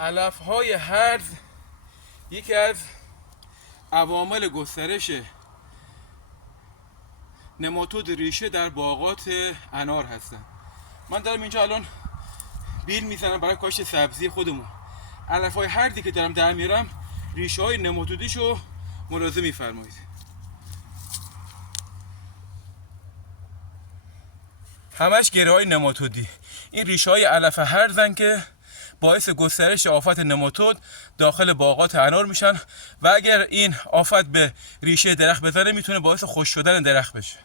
علف‌های هرز یکی از عوامل گسترش نماتود ریشه در باغات انار هستن. من دارم اینجا الان بیل میزنم برای کاشت سبزی خودمون. علف‌های هرزی که دارم در میارم ریشه های نماتودیشو ملاحظه میفرمایید. همش گره های نماتودی. این ریشه های علف هرزن که باعث گسترش آفت نماتود داخل باغات انار میشن و اگر این آفت به ریشه درخت بزنه میتونه باعث خشک شدن درخت بشه.